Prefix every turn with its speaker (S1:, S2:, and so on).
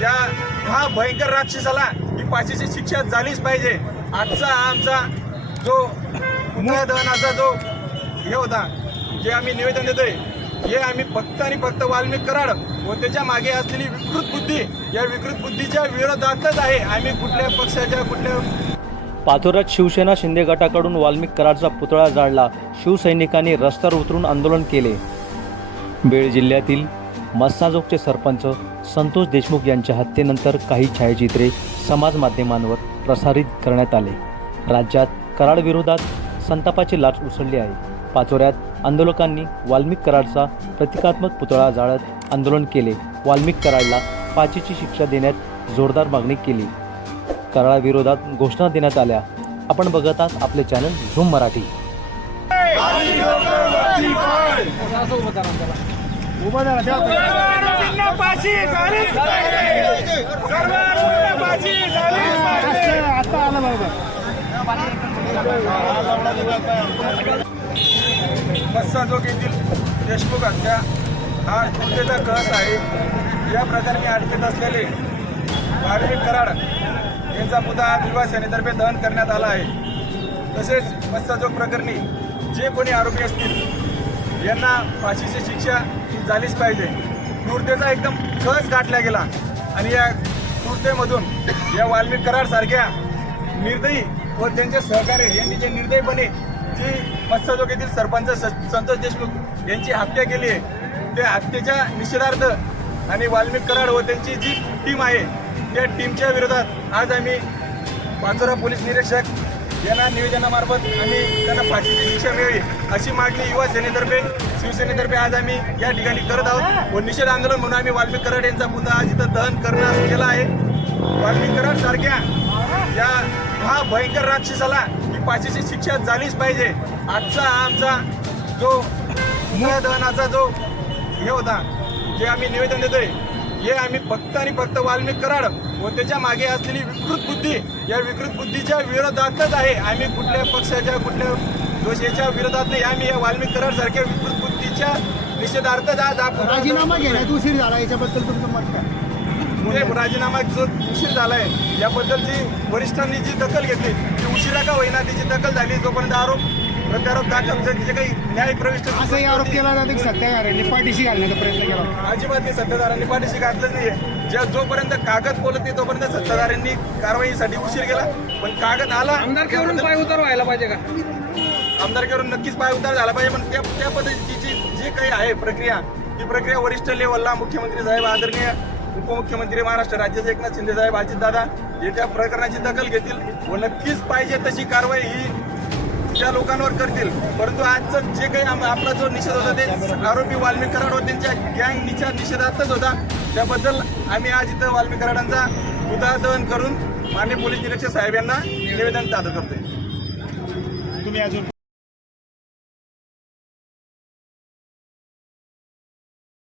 S1: या हा भयंकर राक्षसाला ही फाशीची शिक्षा झालीच पाहिजे. आजचा आमचा जो दहनाचा जो हे होता जे आम्ही निवेदन देतोय हे आम्ही फक्त आणि फक्त वाल्मिक कराड व त्याच्यामागे असलेली विकृत बुद्धी या विकृत बुद्धीच्या विरोधातच आहे. आम्ही कुठल्या पक्षाच्या कुठल्या
S2: पाचोऱ्यात शिवसेना शिंदे गटाकडून वाल्मिक कराडचा पुतळा जाळला. शिवसैनिकांनी रस्त्यावर उतरून आंदोलन केले. बीड जिल्ह्यातील मस्साजोगचे सरपंच संतोष देशमुख यांच्या हत्येनंतर काही छायाचित्रे समाज माध्यमांवर प्रसारित करण्यात आले. राज्यात कराडविरोधात संतापाची लाट उसळली आहे. पाचोऱ्यात आंदोलकांनी वाल्मिक कराडचा प्रतिकात्मक पुतळा जाळत आंदोलन केले. वाल्मिक कराडला पाचीची शिक्षा देण्यात जोरदार मागणी केली. कराळाविरोधात घोषणा देण्यात आल्या. आपण बघत आहात आपले चॅनल झूम मराठी.
S1: सर्वांना फाशी झालीच पाहिजे. मस्साजोग येथील देशमुख हत्या हा हत्येचा कळस आहे? या प्रकरणी अटकेत असलेले वाल्मिक कराड यांचा मुद्दा आज युवा सेनेतर्फे दहन करण्यात आला आहे. तसेच मस्साजोग प्रकरणी जे कोणी आरोपी असतील यांना फाशीची शिक्षा ही झालीच पाहिजे. क्रूरतेचा एकदम खच गाठला गेला. आणि या क्रूरतेमधून या वाल्मिक कराडसारख्या निर्दयी व त्यांचे सहकार्य यांनी जे निर्दयीपणे जी मत्स्यजोगेतील सरपंच स- संतोष देशमुख यांची हत्या केली आहे त्या हत्येच्या निषेधार्थ आणि वाल्मिक कराड व त्यांची जी टीम आहे त्या टीमच्या विरोधात आज आम्ही पाचोरा पोलीस निरीक्षक यांना निवेदनामार्फत आम्ही त्यांना फाशीची शिक्षा मिळावी अशी मागणी युवा सेनेतर्फे शिवसेनेतर्फे आज आम्ही या ठिकाणी करत आहोत. व निषेध आंदोलन म्हणून आम्ही वाल्मिक कराड यांचा मुद्दा आज इथं दहन करण्यात केला आहे. वाल्मिक कराड सारख्या या हा भयंकर राक्षसाला ही फाशीची शिक्षा झालीच पाहिजे. आजचा आमचा जो दहनाचा जो हे होता जे आम्ही निवेदन देतोय हे आम्ही फक्त आणि फक्त वाल्मिक कराड व त्याच्यामागे असलेली विकृत बुद्धी या विकृत बुद्धीच्या विरोधातच आहे. आम्ही कुठल्या पक्षाच्या कुठल्या दोषाच्या विरोधात नाही आम्ही या वाल्मिक कराड सारख्या विकृत बुद्धीच्या निषेधार्थच आज आपण
S3: राजीनामा घेण्यात उशीर झाला याच्याबद्दल तुमचं मत काय?
S1: राजीनामा जो उशीर झालाय याबद्दलची वरिष्ठांनी जी दखल घेतली ती उशिरा का होईना त्याची दखल झाली जोपर्यंत आरोप प्रत्यारोप दाखल जे काही न्याय प्रविष्ट
S3: असाही आरोप केला जातो की पाठीशी घालण्याचा प्रयत्न केला.
S1: अजिबात नाही सत्ताधाऱ्यांनी पाठीशी घातलंच नाहीये. ज्या जोपर्यंत कागद बोलत नाही तोपर्यंत सत्ताधाऱ्यांनी कारवाईसाठी उशीर केला. पण कागद आला
S4: आमदारकीवरून पाय उतार व्हायला पाहिजे का?
S1: आमदारकीवरून नक्कीच पाय उतार झाला पाहिजे पण त्या त्या पद्धतीची जी काही आहे प्रक्रिया ती प्रक्रिया वरिष्ठ लेवलला मुख्यमंत्री साहेब आदरणीय उपमुख्यमंत्री महाराष्ट्र राज्याचे एकनाथ शिंदे साहेब अजितदादा हे त्या प्रकरणाची दखल घेतील व नक्कीच पाहिजे तशी कारवाई ही त्या लोकांवर करतील परंतु आजचं जे काही आम- आपला जो निषेध होता ते आरोपी वाल्मिक कराड होते त्यांच्या गँगच्या निषेधातच होता. त्याबद्दल आम्ही आज इथं वाल्मिक कराडांचा उदाहरण करून मान्य पोलीस निरीक्षक साहेब यांना निवेदन सादर करतोय.
S3: तुम्ही अजून